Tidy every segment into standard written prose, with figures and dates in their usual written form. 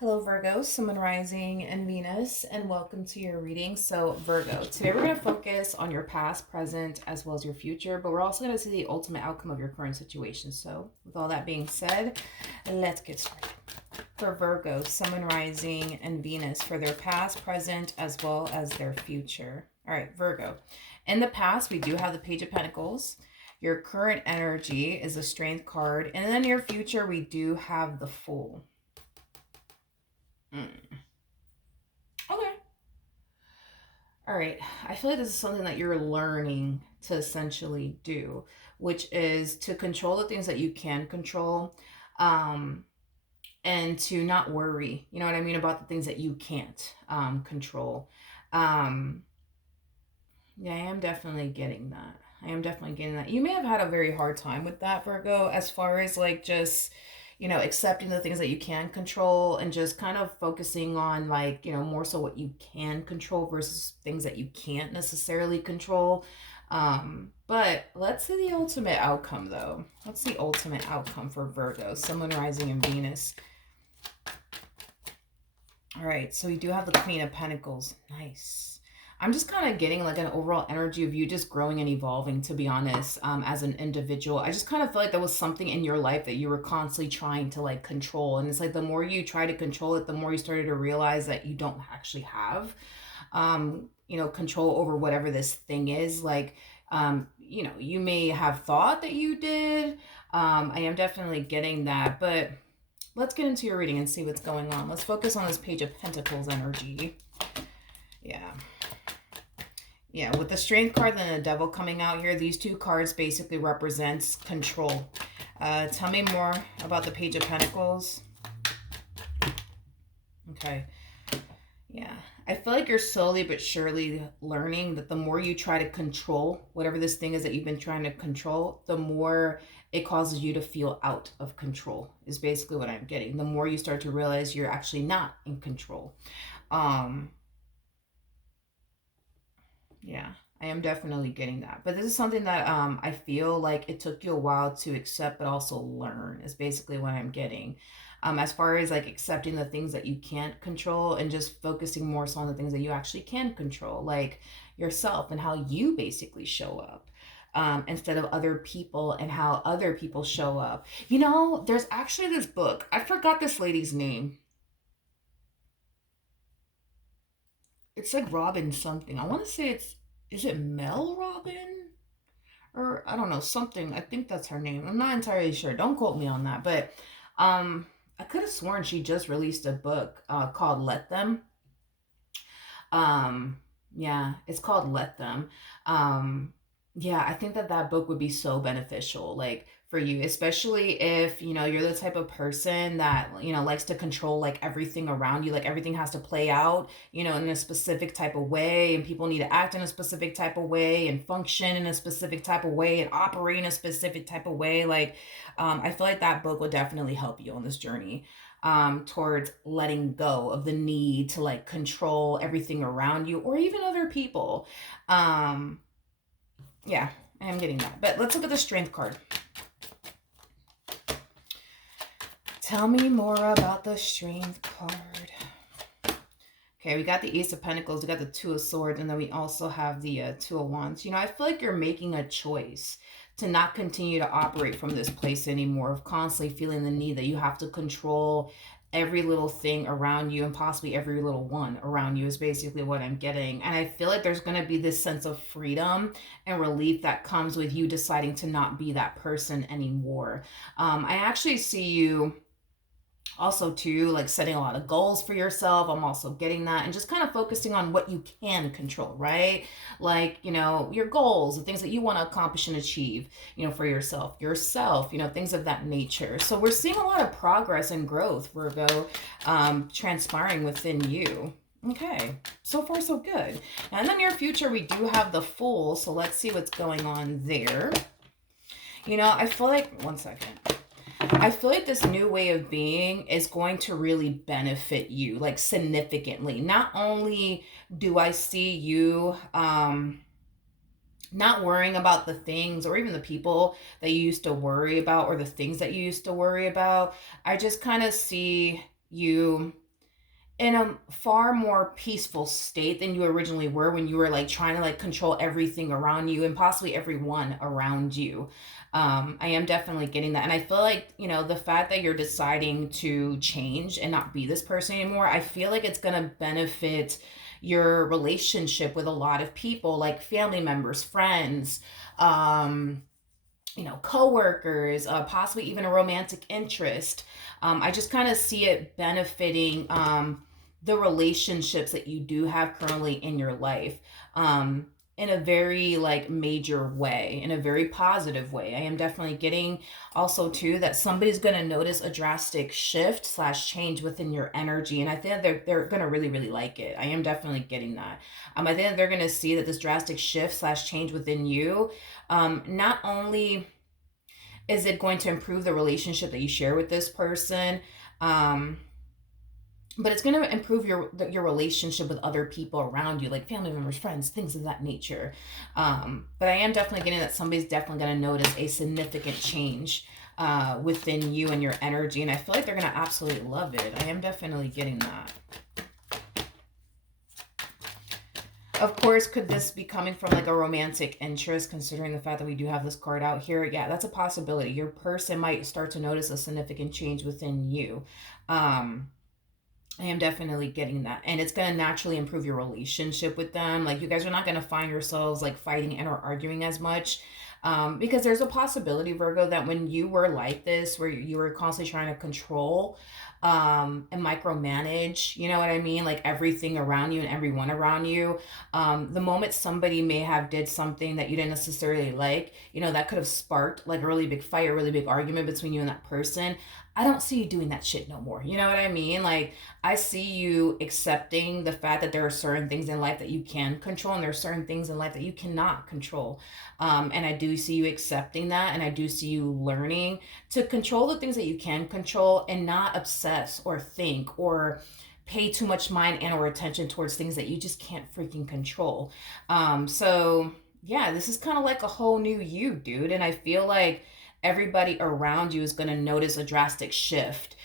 Hello, Virgo, Sun, Moon, Rising, and Venus, and welcome to your reading. So, Virgo, today we're going to focus on your past, present, as well as your future, but we're also going to see the ultimate outcome of your current situation. So, with all that being said, let's get started. For Virgo, Sun, Moon, Rising, and Venus for their past, present, as well as their future. All right, Virgo. In the past, we do have the Page of Pentacles. Your current energy is a Strength card, and then your future, we do have the Fool. Okay. All right. I feel like this is something that you're learning to essentially do, which is to control the things that you can control, um, and to not worry, you know what I mean, about the things that you can't control. Um, yeah, I am definitely getting that. I am definitely getting that. You may have had a very hard time with that, Virgo, as far as like just, accepting the things that you can control and just kind of focusing on like, more so what you can control versus things that you can't necessarily control. But let's see the ultimate outcome though. What's the ultimate outcome for Virgo, Sun, Moon, Rising, and Venus? All right, so we do have the Queen of Pentacles. Nice. I'm just kind of getting like an overall energy of you just growing and evolving, to be honest, as an individual. I just kind of feel like there was something in your life that you were constantly trying to like control. And it's like the more you try to control it, the more you started to realize that you don't actually have, control over whatever this thing is. Like, you may have thought that you did. I am definitely getting that, but let's get into your reading and see what's going on. Let's focus on this Page of Pentacles energy. Yeah. Yeah, with the Strength card and the Devil coming out here, these two cards basically represents control. Tell me more about the Page of Pentacles. Okay. Yeah. I feel like you're slowly but surely learning that the more you try to control whatever this thing is that you've been trying to control, the more it causes you to feel out of control, is basically what I'm getting. The more you start to realize you're actually not in control. Yeah, I am definitely getting that. But this is something that I feel like it took you a while to accept, but also learn, is basically what I'm getting. As far as like accepting the things that you can't control and just focusing more so on the things that you actually can control, like yourself and how you basically show up. Instead of other people and how other people show up. There's actually this book. I forgot this lady's name. It's like Robin something. I want to say is it Mel Robin? Or I don't know, something. I think that's her name. I'm not entirely sure. Don't quote me on that. But I could have sworn she just released a book called Let Them. Yeah, it's called Let Them. Yeah, I think that that book would be so beneficial, like for you, especially if, you're the type of person that, likes to control like everything around you, like everything has to play out, in a specific type of way, and people need to act in a specific type of way and function in a specific type of way and operate in a specific type of way. Like, I feel like that book would definitely help you on this journey towards letting go of the need to like control everything around you or even other people. Um, yeah, I am getting that. But let's look at the Strength card. Tell me more about the Strength card. Okay, we got the Ace of Pentacles, we got the Two of Swords, and then we also have the Two of Wands. I feel like you're making a choice to not continue to operate from this place anymore, of constantly feeling the need that you have to control every little thing around you and possibly every little one around you, is basically what I'm getting. And I feel like there's going to be this sense of freedom and relief that comes with you deciding to not be that person anymore. I actually see you also too like setting a lot of goals for yourself. I'm also getting that, and just kind of focusing on what you can control, right? Like, your goals, the things that you want to accomplish and achieve, for yourself, things of that nature. So we're seeing a lot of progress and growth, Virgo, transpiring within you. Okay, so far so good. And in the near future, we do have the Fool, so let's see what's going on there. I feel like, one second. I feel like this new way of being is going to really benefit you, like significantly. Not only do I see you not worrying about the things or even the people that you used to worry about or the things that you used to worry about, I just kind of see you in a far more peaceful state than you originally were when you were like trying to like control everything around you and possibly everyone around you. I am definitely getting that. And I feel like, you know, the fact that you're deciding to change and not be this person anymore, I feel like it's going to benefit your relationship with a lot of people, like family members, friends, um, you know, coworkers, possibly even a romantic interest. I just kind of see it benefiting the relationships that you do have currently in your life, um, in a very like major way, in a very positive way. I am definitely getting also too that somebody's going to notice a drastic shift slash change within your energy, and I think they're going to really like it. I am definitely getting that. I think they're going to see that this drastic shift slash change within you, not only is it going to improve the relationship that you share with this person, um, but it's going to improve your relationship with other people around you, like family members, friends, things of that nature. But I am definitely getting that somebody's definitely going to notice a significant change within you and your energy, and I feel like they're going to absolutely love it. I am definitely getting that. Of course, could this be coming from like a romantic interest, considering the fact that we do have this card out here? Yeah, that's a possibility. Your person might start to notice a significant change within you. Um, I am definitely getting that. And it's going to naturally improve your relationship with them. Like, you guys are not going to find yourselves like fighting and or arguing as much. Because there's a possibility, Virgo, that when you were like this, where you were constantly trying to control and micromanage, you know what I mean? Like everything around you and everyone around you. The moment somebody may have did something that you didn't necessarily like, you know, that could have sparked like a really big fight, a really big argument between you and that person. I don't see you doing that shit no more. You know what I mean? Like, I see you accepting the fact that there are certain things in life that you can control and there are certain things in life that you cannot control. And I do see you accepting that, and I do see you learning to control the things that you can control and not obsess or think or pay too much mind and or attention towards things that you just can't freaking control. So yeah, this is kind of like a whole new you, dude. And I feel like everybody around you is going to notice a drastic shift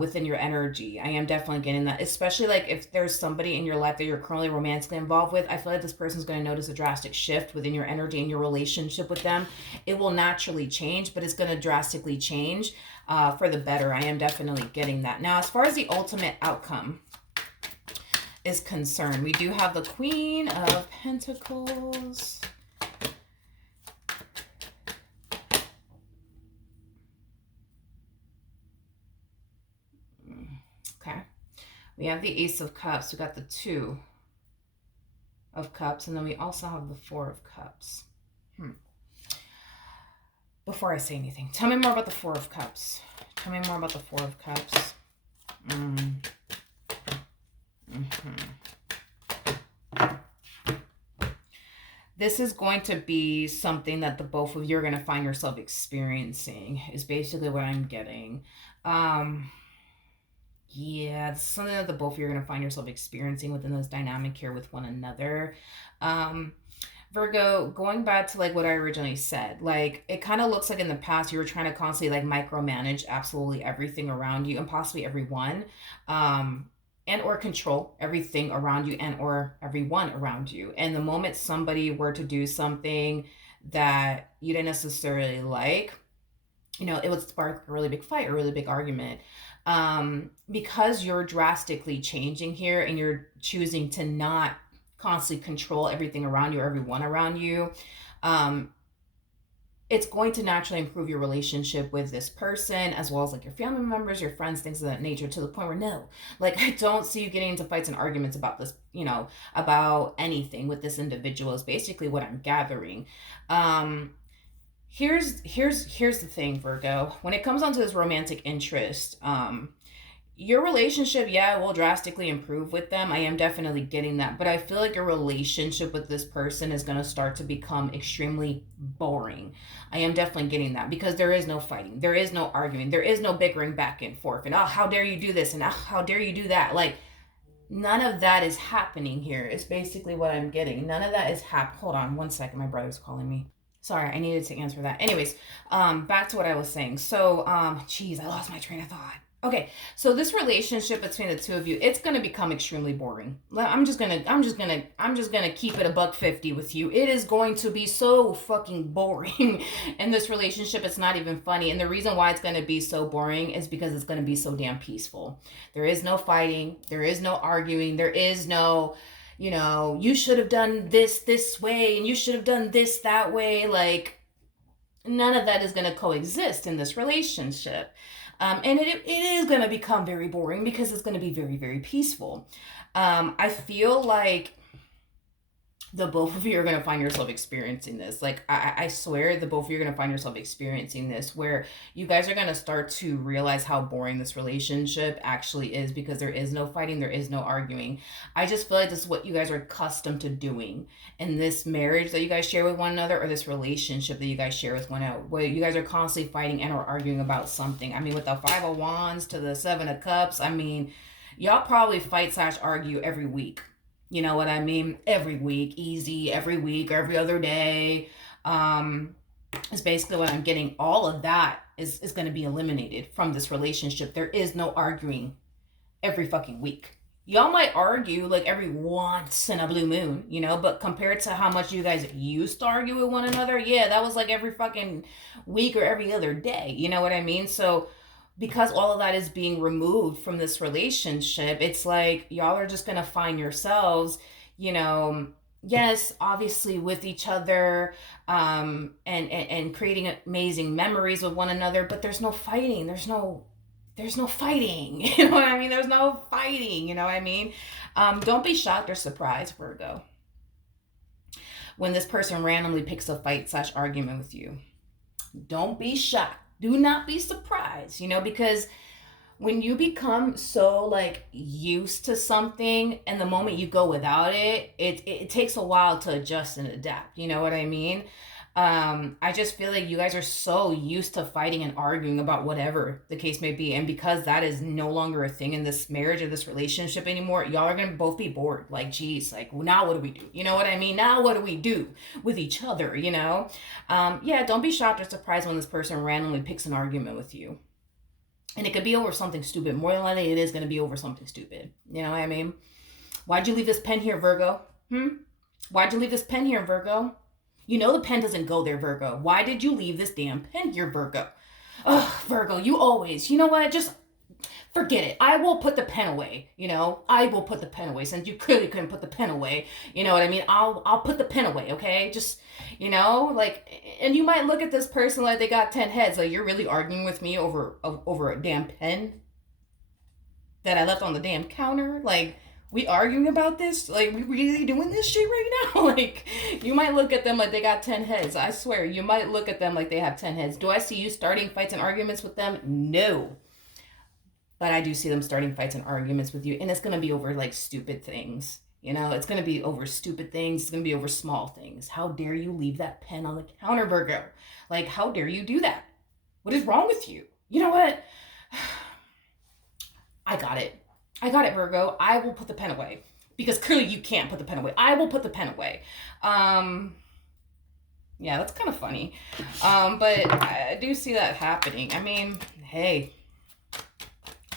within your energy. I am definitely getting that, especially like if there's somebody in your life that you're currently romantically involved with. I feel like this person's going to notice a drastic shift within your energy and your relationship with them. It will naturally change, but it's going to drastically change for the better. I am definitely getting that. Now, as far as the ultimate outcome is concerned, we do have the Queen of Pentacles. Okay. We have the Ace of Cups. We got the Two of Cups. And then we also have the Four of Cups. Before I say anything, tell me more about the Four of Cups. Tell me more about the Four of Cups. This is going to be something that the both of you are going to find yourself experiencing, is basically what I'm getting. Yeah, it's something that the both of you are going to find yourself experiencing within this dynamic here with one another. Virgo, going back to like what I originally said, like it kind of looks like in the past you were trying to constantly like micromanage absolutely everything around you and possibly everyone, and or control everything around you and or everyone around you. And the moment somebody were to do something that you didn't necessarily like, you know, it would spark a really big fight, a really big argument. Because you're drastically changing here and you're choosing to not constantly control everything around you or everyone around you, it's going to naturally improve your relationship with this person, as well as like your family members, your friends, things of that nature, to the point where no, like I don't see you getting into fights and arguments about this, you know, about anything with this individual is basically what I'm gathering. Here's the thing, Virgo. When it comes onto this romantic interest, your relationship, yeah, will drastically improve with them. I am definitely getting that. But I feel like your relationship with this person is going to start to become extremely boring. I am definitely getting that, because there is no fighting. There is no arguing. There is no bickering back and forth. And, oh, how dare you do this? And, oh, how dare you do that? Like, none of that is happening here. It's basically what I'm getting. None of that is Hold on one second. My brother's calling me. Sorry, I needed to answer that. Anyways, back to what I was saying. So, geez, I lost my train of thought. Okay, so this relationship between the two of you, it's gonna become extremely boring. I'm just gonna keep it a buck 50 with you. It is going to be so fucking boring in this relationship. It's not even funny, and the reason why it's gonna be so boring is because it's gonna be so damn peaceful. There is no fighting. There is no arguing. There is no, you should have done this way, and you should have done this that way. Like, none of that is going to coexist in this relationship. And it is going to become very boring because it's going to be very, very peaceful. I feel like the both of you are going to find yourself experiencing this. Like, I swear the both of you are going to find yourself experiencing this, where you guys are going to start to realize how boring this relationship actually is, because there is no fighting, there is no arguing. I just feel like this is what you guys are accustomed to doing in this marriage that you guys share with one another, or this relationship that you guys share with one another, where you guys are constantly fighting and or arguing about something. I mean, with the Five of Wands to the Seven of Cups, I mean, y'all probably fight slash argue every week. You know what I mean? Every week, easy, every week, every other day. Is basically what I'm getting. All of that is going to be eliminated from this relationship. There is no arguing every fucking week. Y'all might argue like every once in a blue moon, but compared to how much you guys used to argue with one another, yeah, that was like every fucking week or every other day. You know what I mean? So because all of that is being removed from this relationship, it's like y'all are just gonna find yourselves, yes, obviously with each other, and creating amazing memories with one another, but there's no fighting. There's no fighting. You know what I mean? There's no fighting. You know what I mean? Don't be shocked or surprised, Virgo, when this person randomly picks a fight slash argument with you. Don't be shocked. Do not be surprised, because when you become so like used to something, and the moment you go without it, it takes a while to adjust and adapt. You know what I mean? I just feel like you guys are so used to fighting and arguing about whatever the case may be. And because that is no longer a thing in this marriage or this relationship anymore, y'all are going to both be bored. Like, geez, like, now what do we do? You know what I mean? Now what do we do with each other, Yeah, don't be shocked or surprised when this person randomly picks an argument with you. And it could be over something stupid. More than likely, it is going to be over something stupid. You know what I mean? Why'd you leave this pen here, Virgo? Why'd you leave this pen here, Virgo? You know the pen doesn't go there, Virgo. Why did you leave this damn pen here, Virgo? Ugh, Virgo, you always, you know what? Just forget it. I will put the pen away, I will put the pen away, since you clearly couldn't put the pen away. You know what I mean? I'll put the pen away, okay? Just, like, and you might look at this person like they got 10 heads. Like, you're really arguing with me over a damn pen that I left on the damn counter? Like, we arguing about this? Like, we really doing this shit right now? Like, you might look at them like they got 10 heads. I swear, you might look at them like they have 10 heads. Do I see you starting fights and arguments with them? No. But I do see them starting fights and arguments with you. And it's going to be over, like, stupid things. It's going to be over stupid things. It's going to be over small things. How dare you leave that pen on the counter, Virgo? Like, how dare you do that? What is wrong with you? You know what? I got it, Virgo. I will put the pen away. Because clearly you can't put the pen away. I will put the pen away. Yeah, that's kind of funny. But I do see that happening. I mean, hey,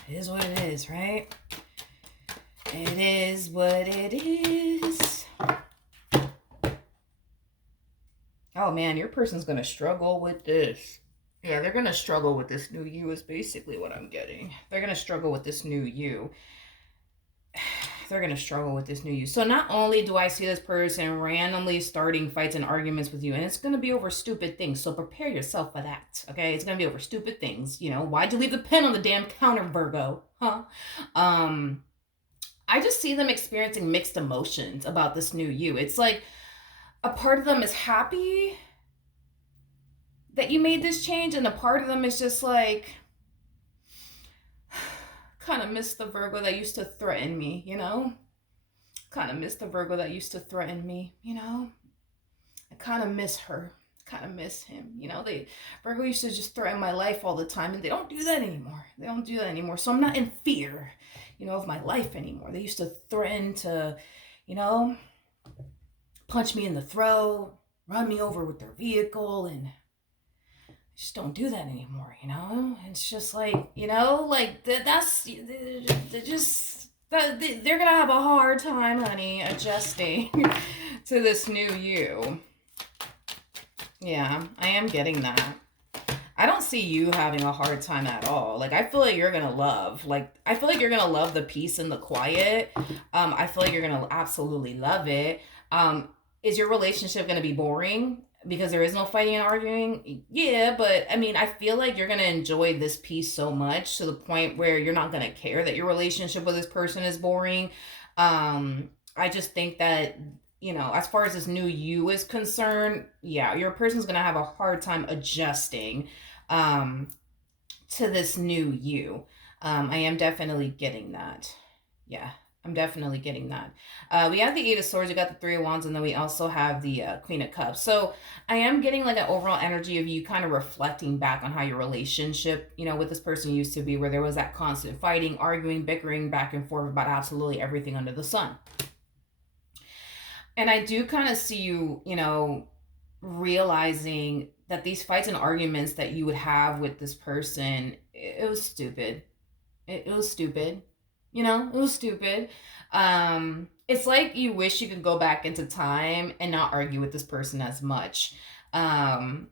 it is what it is, right? It is what it is. Oh man, your person's gonna struggle with this. Yeah, they're gonna struggle with this new you is basically what I'm getting. They're gonna struggle with this new you. They're gonna struggle with this new you. So not only do I see this person randomly starting fights and arguments with you, and it's gonna be over stupid things. So prepare yourself for that. Okay, it's gonna be over stupid things. Why'd you leave the pen on the damn counter, Virgo? Huh? I just see them experiencing mixed emotions about this new you. It's like a part of them is happy that you made this change, and a part of them is just like, kind of miss the Virgo that used to threaten me, kind of miss the Virgo that used to threaten me, I kind of miss her, kind of miss him. Virgo used to just threaten my life all the time, and they don't do that anymore. So I'm not in fear, of my life anymore. They used to threaten to, punch me in the throat, run me over with their vehicle, and just don't do that anymore, you know? It's just like, like that's they're just they're gonna have a hard time, honey, adjusting to this new you. Yeah, I am getting that. I don't see you having a hard time at all. Like, I feel like you're gonna love, like, I feel like you're gonna love the peace and the quiet. I feel like you're gonna absolutely love it. Is your relationship gonna be boring because there is no fighting and arguing? Yeah, but I mean, I feel like you're gonna enjoy this peace so much to the point where you're not gonna care that your relationship with this person is boring. I just think that, as far as this new you is concerned, yeah, your person's gonna have a hard time adjusting um, to this new you. I am definitely getting that. Yeah, I'm definitely getting that. We have the Eight of Swords, we got the Three of Wands, and then we also have the Queen of Cups. So I am getting like an overall energy of you kind of reflecting back on how your relationship, with this person used to be, where there was that constant fighting, arguing, bickering back and forth about absolutely everything under the sun. And I do kind of see you, realizing that these fights and arguments that you would have with this person, it was stupid. It was stupid. It was stupid. It's like you wish you could go back into time and not argue with this person as much. Um,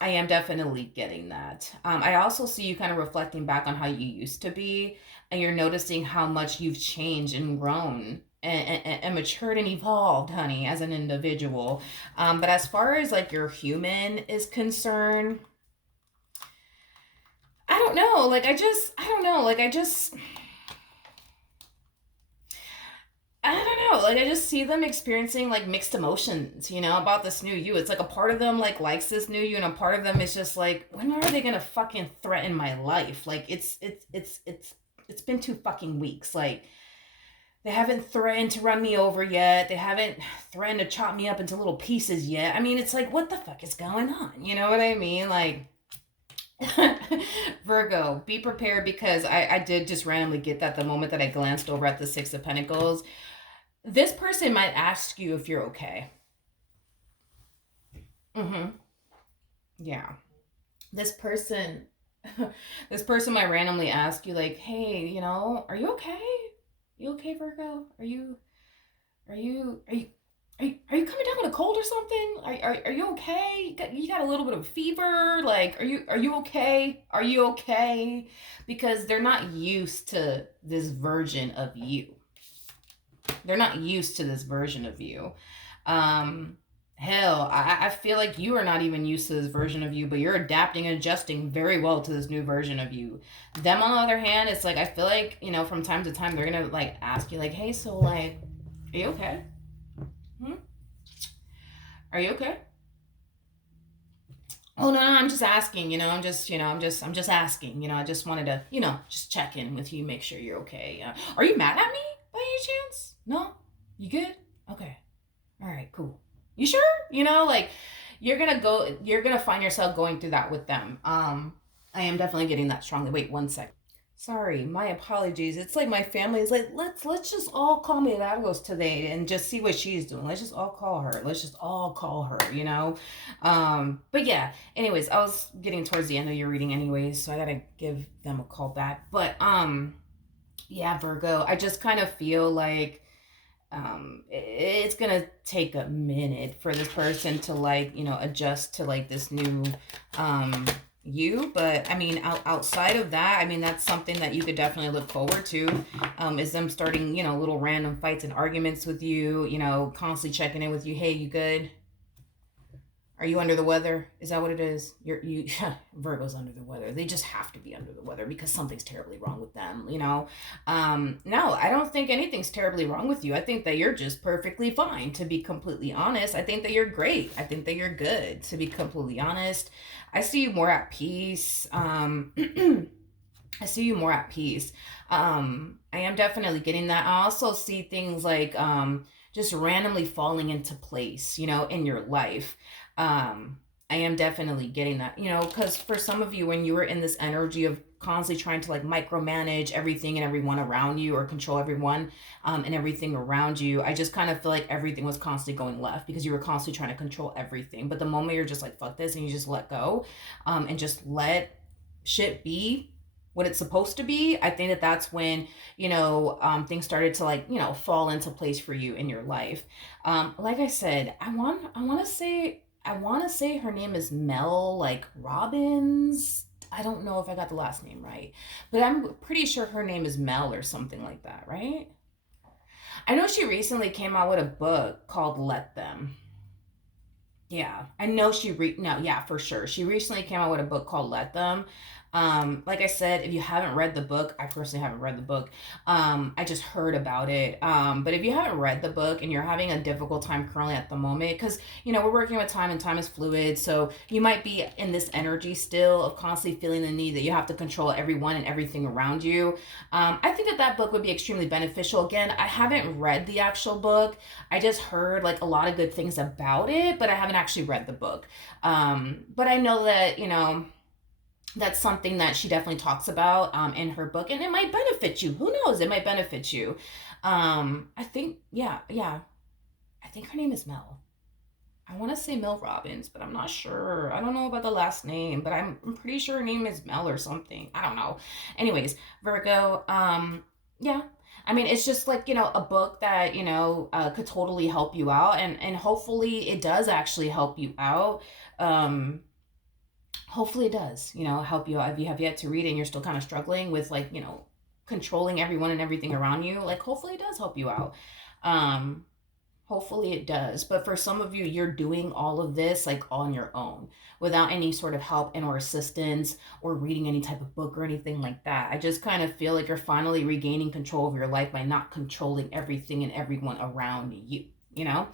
I am definitely getting that. I also see you kind of reflecting back on how you used to be, and you're noticing how much you've changed and grown and matured and evolved, honey, as an individual. But as far as like your human is concerned, I don't know. I don't know. I don't know. Like, I just see them experiencing like mixed emotions, about this new you. It's like a part of them like likes this new you, and a part of them is just like, when are they gonna fucking threaten my life? Like, it's been 2 fucking weeks. Like, they haven't threatened to run me over yet. They haven't threatened to chop me up into little pieces yet. I mean, it's like, what the fuck is going on? You know what I mean? Like, Virgo, be prepared, because I did just randomly get that the moment that I glanced over at the Six of Pentacles. This person might ask you if you're okay. Mm-hmm. Yeah. This person, this person might randomly ask you, like, hey, are you okay? You okay, Virgo? Are you, are you, are you coming down with a cold or something? Are you okay? You got a little bit of fever? Like, are you okay? Are you okay? Because they're not used to this version of you. They're not used to this version of you. Um, Hell, I feel like you are not even used to this version of you, but you're adapting and adjusting very well to this new version of you. Them, on the other hand, it's like, I feel like, from time to time, they're gonna like ask you, like, hey, so like, are you okay? Hmm? Are you okay? Oh, no, no, I'm just asking, I'm just asking, I just wanted to, just check in with you, make sure you're okay. Are you mad at me by any chance? No? You good? Okay. All right, cool. You sure? Like, you're gonna find yourself going through that with them. I am definitely getting that strongly. Wait, 1 sec. Sorry, my apologies. It's like my family is like, let's just all call Milagros today and just see what she's doing. Let's just all call her. Let's just all call her. But yeah, anyways, I was getting towards the end of your reading anyways, so I gotta give them a call back. But yeah, Virgo, I just kind of feel like it's gonna take a minute for this person to like adjust to like this new um you. But I mean, outside of that, I mean, that's something that you could definitely look forward to, is them starting little random fights and arguments with you, constantly checking in with you. Hey, you good? Are you under the weather? Is that what it is? You Virgo's under the weather. They just have to be under the weather because something's terribly wrong with them. No, I don't think anything's terribly wrong with you. I think that you're just perfectly fine, to be completely honest. I think that you're great. I think that you're good, to be completely honest. I see you more at peace. I see you more at peace. I am definitely getting that. I also see things like just randomly falling into place, in your life. Um, I am definitely getting that, you know, because for some of you, when you were in this energy of constantly trying to like micromanage everything and everyone around you, or control everyone and everything around you, I just kind of feel like everything was constantly going left because you were constantly trying to control everything. But the moment you're just like, fuck this, and you just let go and just let shit be what it's supposed to be, I think that that's when, you know, things started to like, you know, fall into place for you in your life. Like I said, I want to say her name is Mel, like Robbins. I don't know if I got the last name right, but I'm pretty sure her name is Mel or something like that, right? I know she recently came out with a book called Let Them. Yeah, I know no, yeah, for sure. She recently came out with a book called Let Them. Like I said, if you haven't read the book, I personally haven't read the book. I just heard about it. But if you haven't read the book and you're having a difficult time currently at the moment, because you know we're working with time and time is fluid, so you might be in this energy still of constantly feeling the need that you have to control everyone and everything around you. I think that that book would be extremely beneficial. Again, I haven't read the actual book. I just heard like a lot of good things about it, but I haven't actually read the book. But I know that, you know, that's something that she definitely talks about in her book, and it might benefit you. Who knows? It might benefit you. I think, yeah. I think her name is Mel. I want to say Mel Robbins, but I'm not sure. I don't know about the last name, but I'm pretty sure her name is Mel or something. I don't know. Anyways, Virgo, yeah. I mean, it's just like, you know, a book that, you know, could totally help you out, and hopefully it does actually help you out. Um, Hopefully it does, you know, help you out if you have yet to read it and you're still kind of struggling with like, you know, controlling everyone and everything around you. Like, hopefully it does help you out. Um, Hopefully it does. But for some of you, you're doing all of this like on your own without any sort of help and or assistance or reading any type of book or anything like that. I just kind of feel like you're finally regaining control of your life by not controlling everything and everyone around you, you know?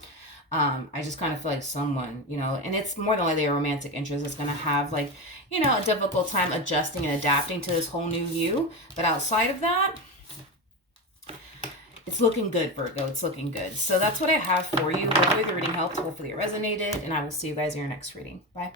I just kind of feel like someone, you know, and it's more than likely a romantic interest is going to have like, you know, a difficult time adjusting and adapting to this whole new you. But outside of that, it's looking good, Virgo. It's looking good. So that's what I have for you. Hopefully the reading helped. Hopefully it resonated. And I will see you guys in your next reading. Bye.